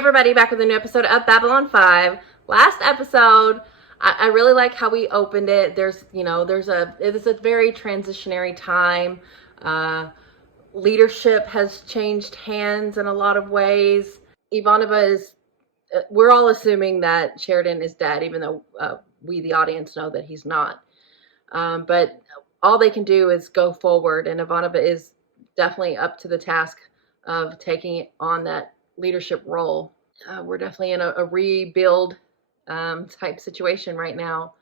everybody, back with a new episode of Babylon 5. Last episode, I really like how we opened it. It's a very transitionary time. Leadership has changed hands in a lot of ways. We're all assuming that Sheridan is dead, even though we, the audience, know that he's not. But all they can do is go forward, and Ivanova is definitely up to the task of taking on that leadership role. We're definitely in a rebuild type situation right now,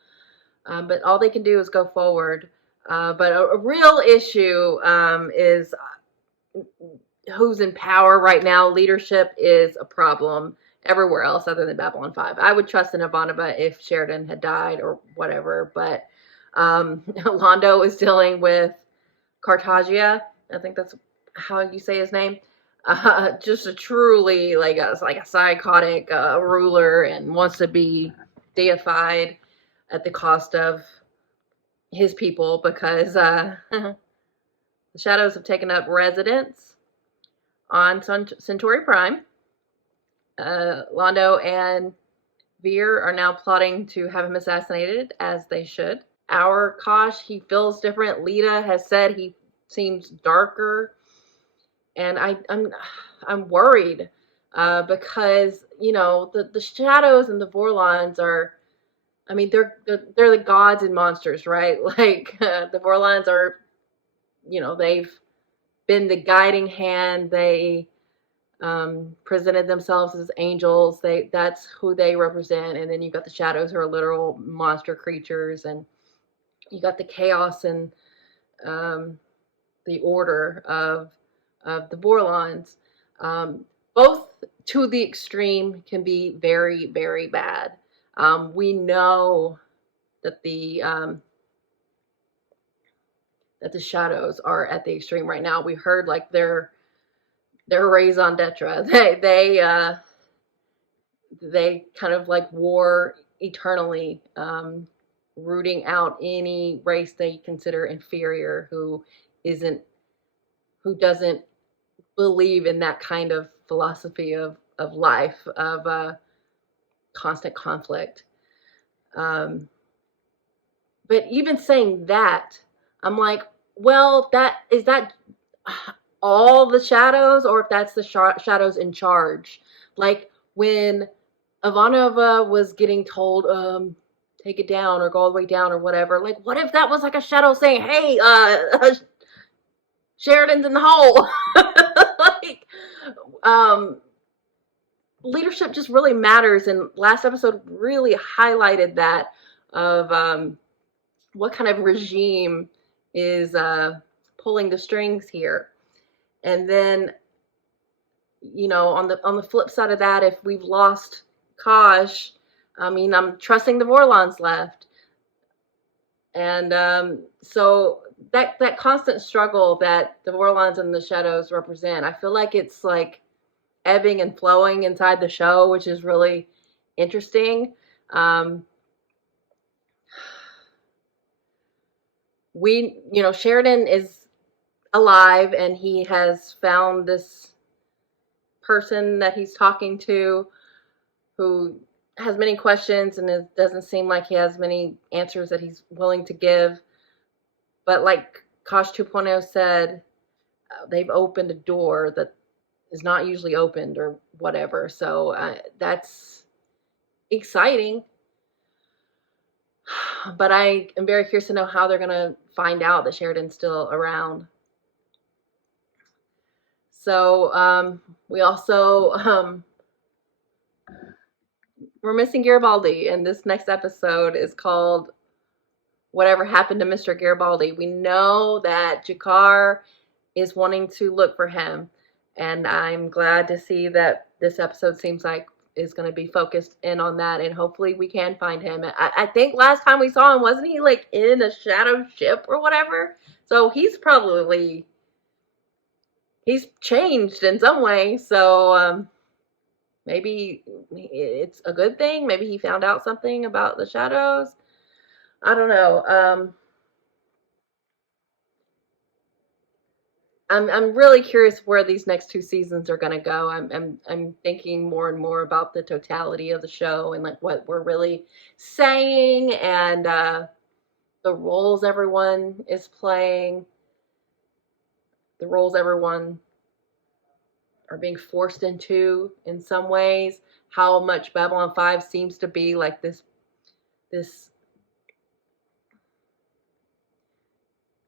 but all they can do is go forward. But a real issue is who's in power right now. Leadership is a problem everywhere else other than Babylon 5. I would trust in Ivanova if Sheridan had died or whatever, but Londo is dealing with Cartagia. I think that's how you say his name. Just a truly like a psychotic ruler, and wants to be deified at the cost of his people, because the shadows have taken up residence on Centauri Prime. Londo and Veer are now plotting to have him assassinated, as they should. Our Kosh, he feels different. Lita has said he seems darker. And I'm worried because, you know, the shadows and the Vorlons are, I mean, they're the gods and monsters, right? Like the Vorlons are, you know, they've been the guiding hand. They presented themselves as angels. That's who they represent. And then you've got the shadows, who are literal monster creatures, and you got the chaos and the order of the Vorlons. Both to the extreme can be very, very bad. We know that the shadows are at the extreme right now. We heard like their raison d'etre. They kind of like war eternally, rooting out any race they consider inferior who doesn't believe in that kind of philosophy of life, of constant conflict. But even saying that, I'm like, well, is that all the shadows, or if that's the shadows in charge? Like when Ivanova was getting told, take it down or go all the way down or whatever, like what if that was like a shadow saying, hey, Sheridan's in the hole? Like, leadership just really matters, and last episode really highlighted that, of what kind of regime is pulling the strings here. And then, you know, on the flip side of that, if we've lost Kosh, I mean, I'm trusting the Vorlons left, and so that constant struggle that the Vorlons and the shadows represent, I feel like it's like ebbing and flowing inside the show, which is really interesting. Sheridan is alive, and he has found this person that he's talking to who has many questions, and it doesn't seem like he has many answers that he's willing to give. But like Kosh 2.0 said, they've opened a door that is not usually opened or whatever. So that's exciting. But I am very curious to know how they're going to find out that Sheridan's still around. So we also, we're missing Garibaldi, and this next episode is called Whatever Happened to Mr. Garibaldi. We know that Jakar is wanting to look for him, and I'm glad to see that this episode seems like is going to be focused in on that, and hopefully we can find him. I think last time we saw him, wasn't he like in a shadow ship or whatever? So he's changed in some way. So maybe it's a good thing. Maybe he found out something about the shadows. I don't know. I'm really curious where these next two seasons are going to go. I'm thinking more and more about the totality of the show and like what we're really saying, and the roles everyone is playing, the roles everyone are being forced into in some ways. How much Babylon 5 seems to be like this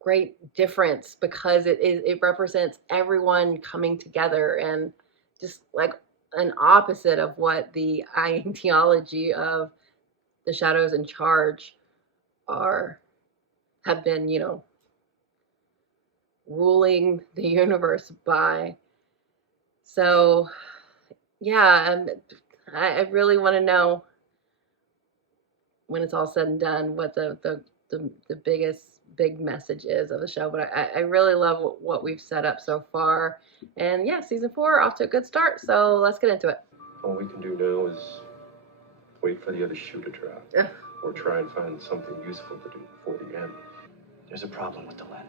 great difference, because it represents everyone coming together, and just like an opposite of what the ideology of the shadows in charge are have been, ruling the universe by. So yeah, I really want to know, when it's all said and done, what the biggest big message is of the show. But I really love what we've set up so far. And yeah, season 4 off to a good start. So let's get into it. All we can do now is wait for the other shoe to drop, or try and find something useful to do before the end. There's a problem with the Len.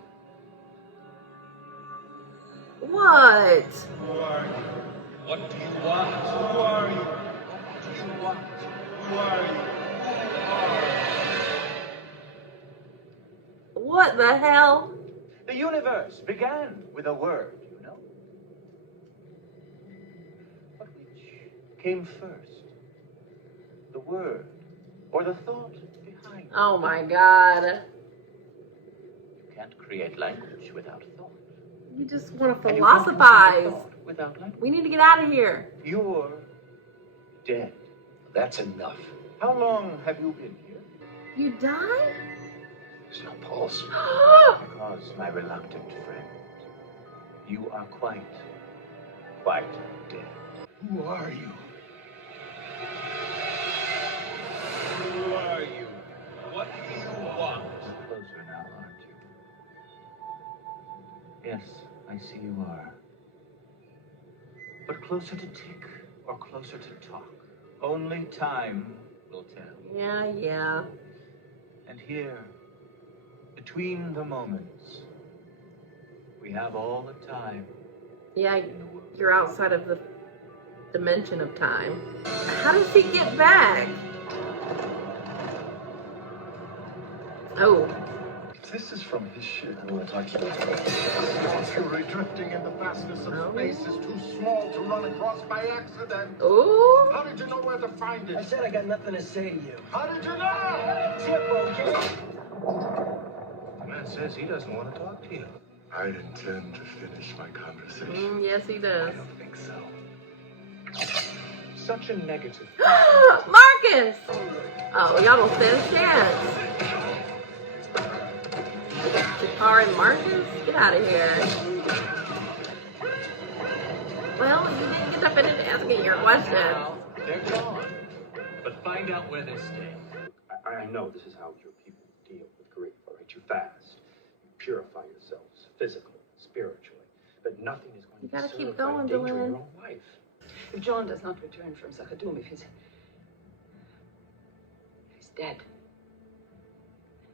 What? Who are you? What do you want? Who are you? What do you want? Who are you? What the hell? The universe began with a word, you know. But which came first? The word or the thought behind it? Oh my god. You can't create language without thought. You just want to And you can't philosophize. conceive thought without language. We need to get out of here. You're dead. That's enough. How long have you been here? You died? There's no pulse. Because, my reluctant friend, you are quite dead. Who are you? Who are you? What do you want? Closer now, aren't you? Yes, I see you are. But closer to tick or closer to talk? Only time will tell. Yeah. And here, between the moments, we have all the time Yeah, in the world. you're outside of the dimension of time. How does he get back? Oh. This is from his ship. I don't want to talk to you. Mercury drifting in the vastness of space is too small to run across by accident. Ooh. How did you know where to find I it? said I got nothing to say to you. How did you know? Tip, okay? The man says he doesn't want to talk to you. I intend to finish my conversation. Yes, he does. I don't think so. Such a negative. Marcus! Oh, y'all don't stand a chance. Jakar and Marcus? Get out of here. Well, you didn't get to finish asking your question. Now, they're gone. But find out where they stay. I know this is how your people deal with grief, all right? You fast. You purify yourselves physically, spiritually. But nothing is going You to gotta serve keep by going, endangering Dylan. your own life. If John does not return from Zakadum, if he's dead,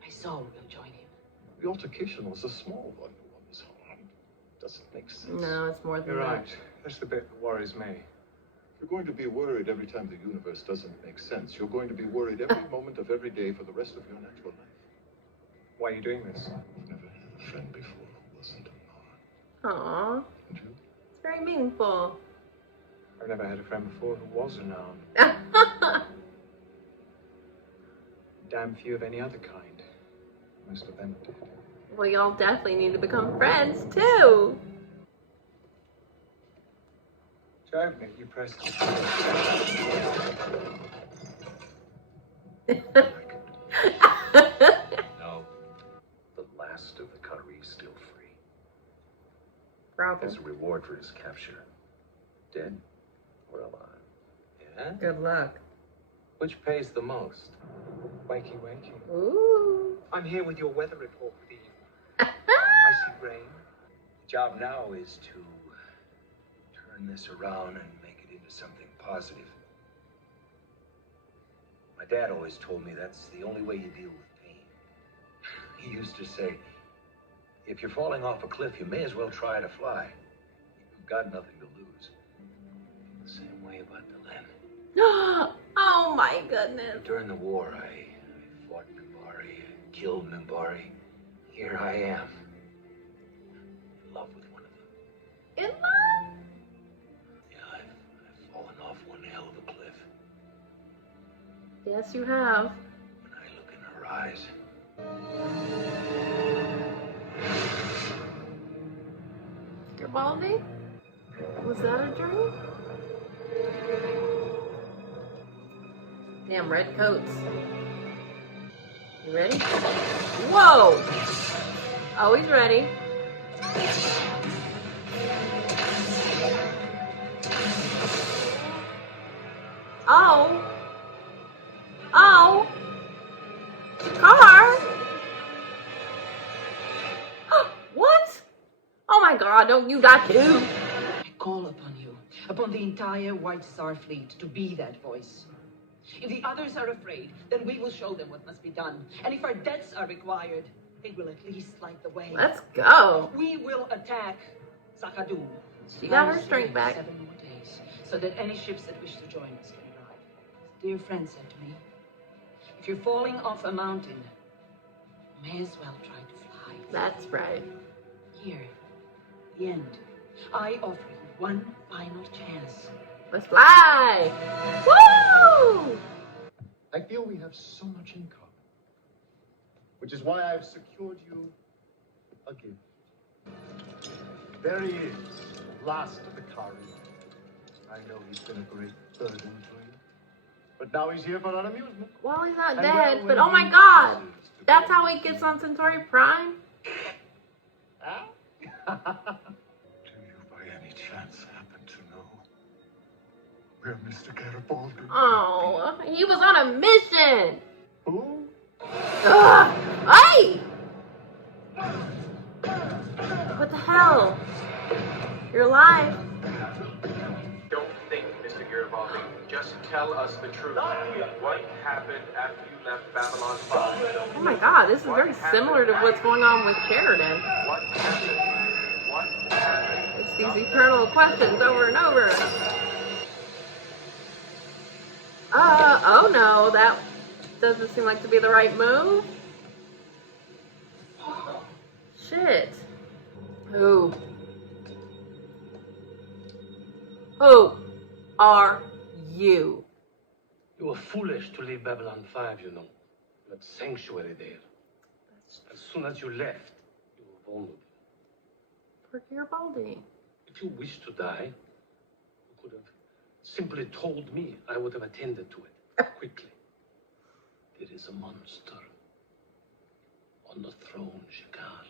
my soul will join him. The altercation was a small one. No one was harmed. Doesn't make sense. No, it's more than You're that. right. That's the bit that worries me. You're going to be worried every time the universe doesn't make sense. You're going to be worried every moment of every day for the rest of your natural life. Why are you doing this? I've never had a friend before who wasn't a non. Aw, And you? it's very meaningful. I've never had a friend before who was a noun. Damn few of any other kind. Most of them did. Well, y'all definitely need to become friends, too. Drive me, you pressed. No. The last of the Centauri is still free. Problem. As a reward for his capture. Dead or alive. Yeah? Good luck. Which pays the most? Wakey, wakey. Ooh. I'm here with your weather report for the evening. I see rain. The job now is to turn this around and make it into something positive. My dad always told me that's the only way you deal with pain. He used to say, If you're falling off a cliff, you may as well try to fly. You've got nothing to lose. The same way about the land. Oh my goodness. During the war, I fought Mimbari, killed Mimbari. Here I am. In love with one of them. In love? Yeah, I've fallen off one hell of a cliff. Yes, you have. When I look in her eyes, Garibaldi? Was that a dream? Damn, red coats. You ready? Whoa! Oh, he's ready. Oh! Oh! Car! What? Oh my god, don't you got to? I call upon you, upon the entire White Star fleet, to be that voice. If the others are afraid, then we will show them what must be done. And if our deaths are required, they will at least light the way. Let's go. We will attack Zakadum. She got her strength back. 7 more days, so that any ships that wish to join us can arrive. As a dear friend said to me, if you're falling off a mountain, you may as well try to fly. That's right. Here, the end. I offer you one final chance. Let's fly! Woo! I feel we have so much in common, which is why I've secured you a gift. There he is, last of the Kari. I know he's been a great burden to you, but now he's here for our amusement. Well, he's not And dead, well, but when oh my he god! chooses to That's go how he gets on Centauri Prime? Huh? Do you by any chance happen to know where Mr. Garibaldi? Oh, he was on a mission! Who? Ugh! Hey! What the hell? You're alive. Don't think, Mr. Garibaldi. Just tell us the truth. What happened after you left Babylon 5? Oh my god, this is very similar to what's going on with Sheridan. What happened? What happened? It's these eternal questions over and over. Oh no, that doesn't seem like to be the right move. Shit. Who? Who are you? You were foolish to leave Babylon 5, you know. You had sanctuary there. As soon as you left, you were vulnerable. For Garibaldi. If you wished to die, you could have simply told me. I would have attended to it quickly. There is a monster on the throne, Shikar.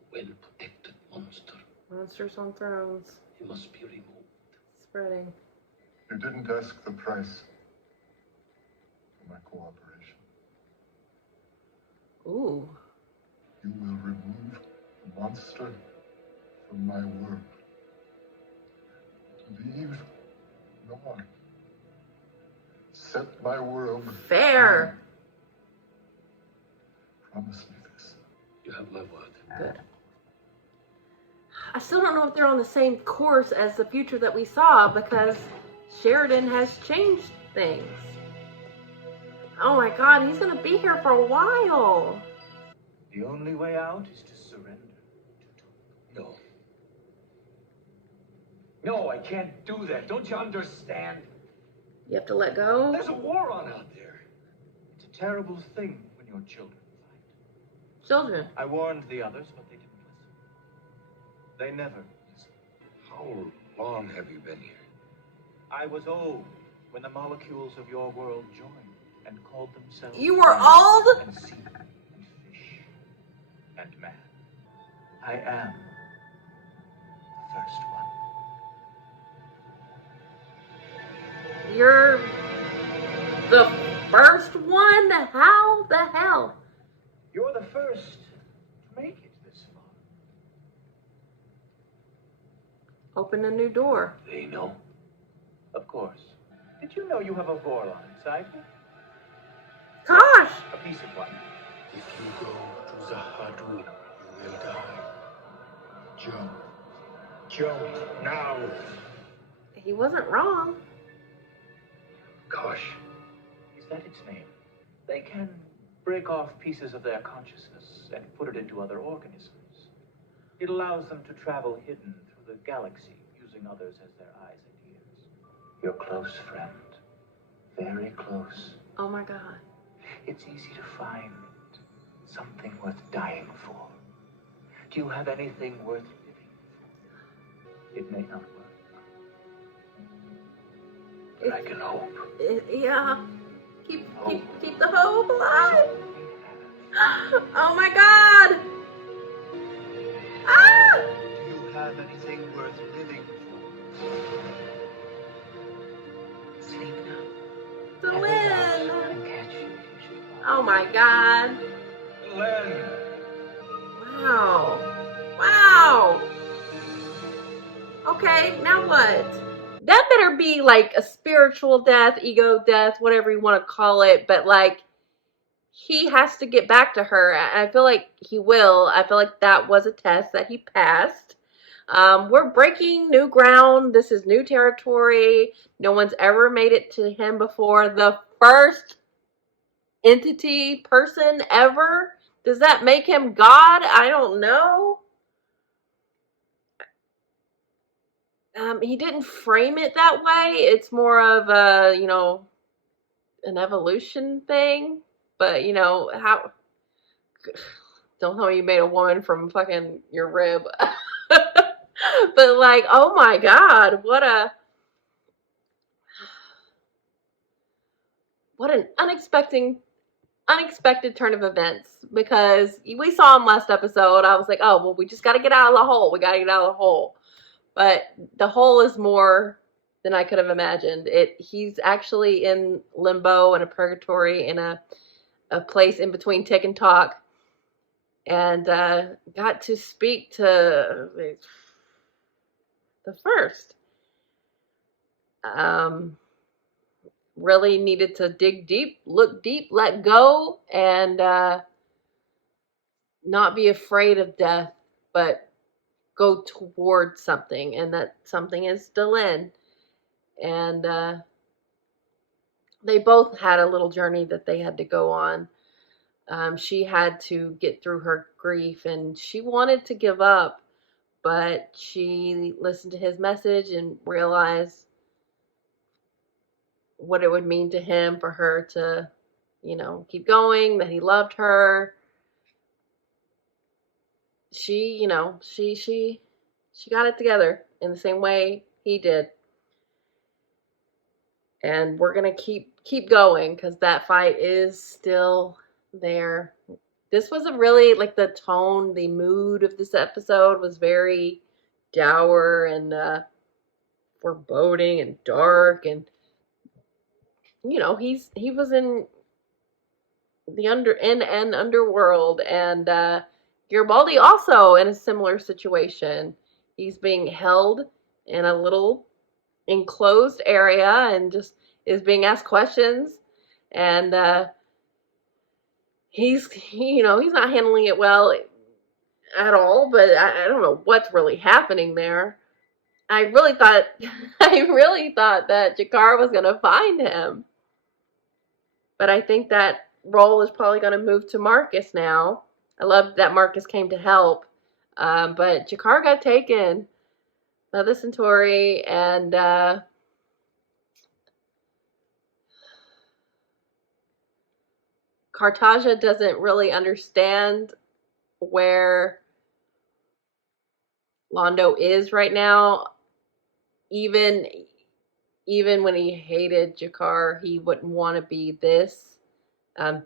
A well-protected monster. Monsters on thrones. He must be removed. Spreading. You didn't ask the price for my cooperation. Ooh. You will remove the monster from my world. Leave no one. Set my world. Fair. Promise me this. You have my word. Good. I still don't know if they're on the same course as the future that we saw because Sheridan has changed things. Oh my god, he's gonna be here for a while. The only way out is to surrender. no. No, I can't do that. Don't you understand? You have to let go. There's a war on out there. It's a terrible thing when your children fight. Children. I warned the others, but they didn't listen. They never listened. How long have you been here? I was old when the molecules of your world joined and called themselves You were man old? and sea and fish and man. I am the first one. You're the first one? How the hell? You're the first to make it this far. Open a new door. They know. Of course. Did you know you have a Vorlon inside you? Gosh! A piece of one. If you go to Zahadum, will die. Joe. Joe, now. He wasn't wrong. Gosh. Is that its name? They can break off pieces of their consciousness and put it into other organisms. It allows them to travel hidden through the galaxy, using others as their eyes and ears. Your close friend. Very close. Oh my God. It's easy to find something worth dying for. Do you have anything worth living for? It may not work. But I can hope. Yeah. Keep the hope alive. Oh my God. Ah! Do you have anything worth living for? Sleep now. Delenn. And catch you if you should fall. Oh my God. Len. Wow. Wow. Okay, now what? That better be like a spiritual death, ego death, whatever you want to call it. But like, he has to get back to her. I feel like he will. I feel like that was a test that he passed. We're breaking new ground. This is new territory. No one's ever made it to him before. The first entity person ever. Does that make him God? I don't know. He didn't frame it that way. It's more of a, an evolution thing. But, how... Don't tell me you made a woman from fucking your rib. But, like, oh my God, what an unexpected turn of events. Because we saw him last episode. I was like, oh, well, we just got to get out of the hole. We got to get out of the hole. But the hole is more than I could have imagined. He's actually in limbo and a purgatory in a place in between tick and talk. And got to speak to the first. Really needed to dig deep, look deep, let go, and not be afraid of death, but go towards something. And that something is Delenn. And they both had a little journey that they had to go on. She had to get through her grief, and she wanted to give up, but she listened to his message and realized what it would mean to him for her to, keep going, that he loved her. She got it together in the same way he did. And we're going to keep going because that fight is still there. This was a really, like, the tone, the mood of this episode was very dour and foreboding and dark. And, he was in the underworld. And Garibaldi also in a similar situation. He's being held in a little enclosed area and just is being asked questions. And he's not handling it well at all, but I don't know what's really happening there. I really thought that G'Kar was going to find him. But I think that role is probably going to move to Marcus now. I love that Marcus came to help. But G'Kar got taken by the Centauri, and Cartagia doesn't really understand where Londo is right now. Even when he hated G'Kar, he wouldn't want to be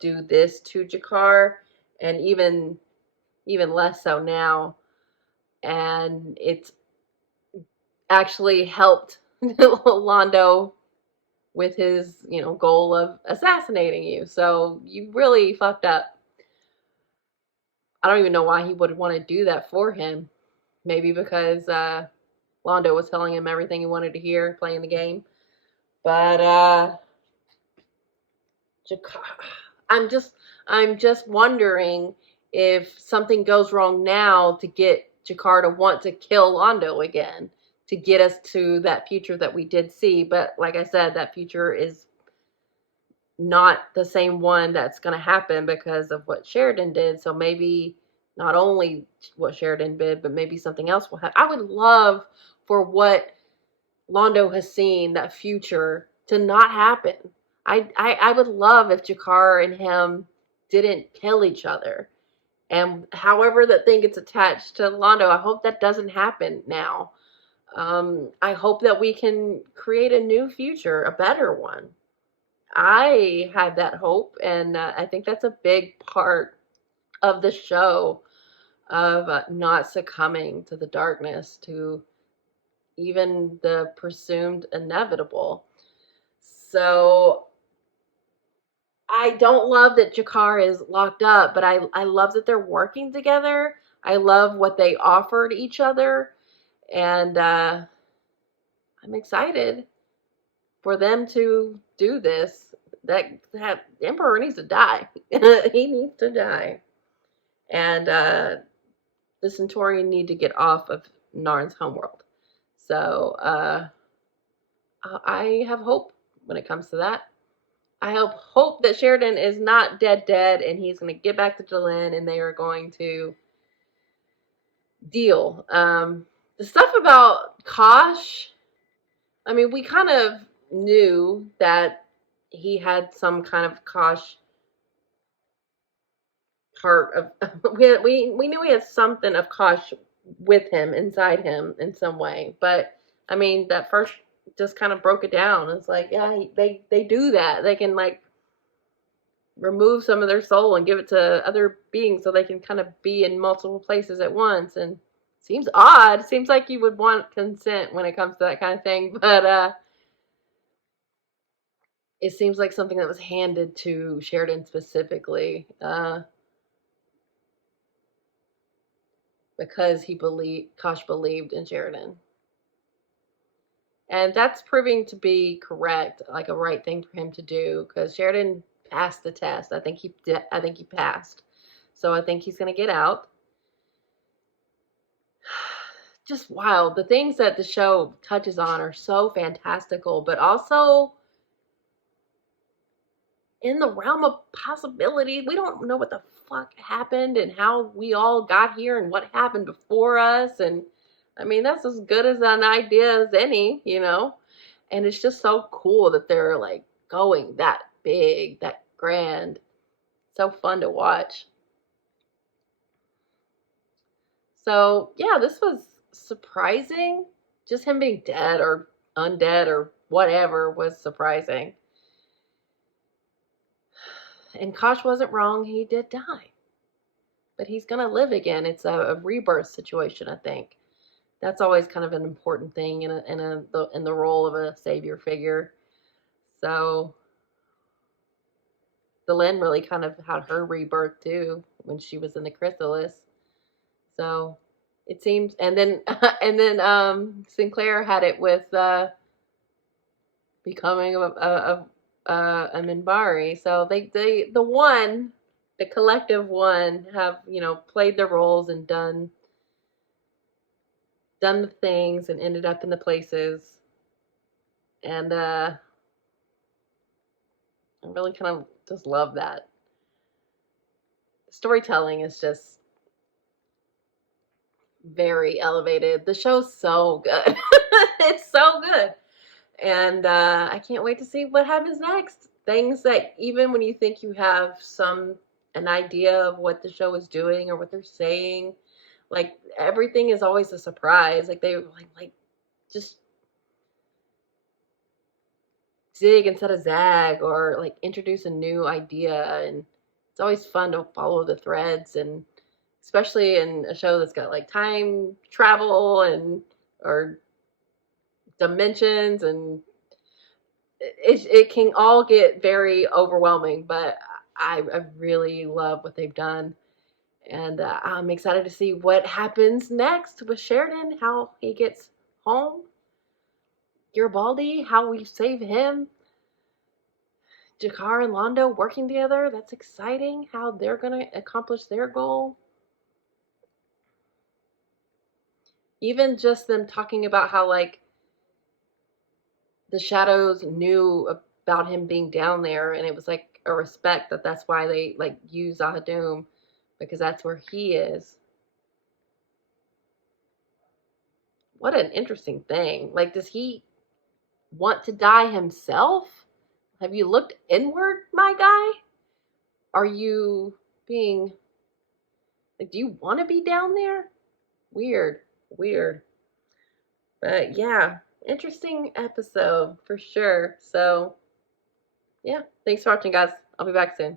do this to G'Kar, and even less so now. And it's actually helped Londo with his, goal of assassinating you. So you really fucked up. I don't even know why he would want to do that for him. Maybe because Londo was telling him everything he wanted to hear playing the game. But I'm just wondering if something goes wrong now to get Jakar to want to kill Londo again, to get us to that future that we did see. But like I said, that future is not the same one that's going to happen because of what Sheridan did. So maybe not only what Sheridan did, but maybe something else will happen. I would love for what Londo has seen, that future, to not happen. I would love if Jakar and him didn't kill each other. And however that thing gets attached to Londo, I hope that doesn't happen now. I hope that we can create a new future, a better one. I have that hope, and I think that's a big part of the show, of not succumbing to the darkness, to even the presumed inevitable. So I don't love that Jakar is locked up, but I love that they're working together. I love what they offered each other, and I'm excited for them to do this. That Emperor needs to die. He needs to die. And the Centauri need to get off of Narn's homeworld. So I have hope when it comes to that. I hope that Sheridan is not dead and he's going to get back to Jalen and they are going to deal. The stuff about Kosh, I mean, we kind of knew that he had some kind of Kosh part of we knew he had something of Kosh with him, inside him in some way. But I mean, that first just kind of broke it down. It's like, yeah, they do that. They can like remove some of their soul and give it to other beings so they can kind of be in multiple places at once. And it seems odd. It seems like you would want consent when it comes to that kind of thing, but it seems like something that was handed to Sheridan specifically, because Kosh believed in Sheridan. And that's proving to be correct, like a right thing for him to do, because Sheridan passed the test. I think he passed. So I think he's going to get out. Just wild. The things that the show touches on are so fantastical, but also in the realm of possibility. We don't know what the fuck happened and how we all got here and what happened before us. And I mean, that's as good as an idea as any, you know? And it's just so cool that they're like going that big, that grand. So fun to watch. So yeah, this was surprising. Just him being dead or undead or whatever was surprising. And Kosh wasn't wrong. He did die. But he's going to live again. It's a rebirth situation, I think. That's always kind of an important thing in the role of a savior figure. So Delenn really kind of had her rebirth too when she was in the chrysalis. So it seems, and then Sinclair had it with becoming a Minbari. So the collective one, have, you know, played their roles and done the things and ended up in the places. And I really kind of just love that. The storytelling is just very elevated. The show's so good. It's so good. And I can't wait to see what happens next. Things that even when you think you have an idea of what the show is doing or what they're saying, like everything is always a surprise. Like they like just zig instead of zag, or like introduce a new idea, and it's always fun to follow the threads, and especially in a show that's got like time travel and or dimensions, and it can all get very overwhelming, but I really love what they've done. And I'm excited to see what happens next with Sheridan, how he gets home. Garibaldi, how we save him. Jakar and Londo working together. That's exciting. How they're going to accomplish their goal. Even just them talking about how, like, the Shadows knew about him being down there, and it was like a respect that's why they like use Zahadum, because that's where he is. What an interesting thing. Like, does he want to die himself? Have you looked inward, my guy? Are you being like, do you want to be down there? Weird. But yeah, interesting episode for sure. So yeah, thanks for watching, guys. I'll be back soon.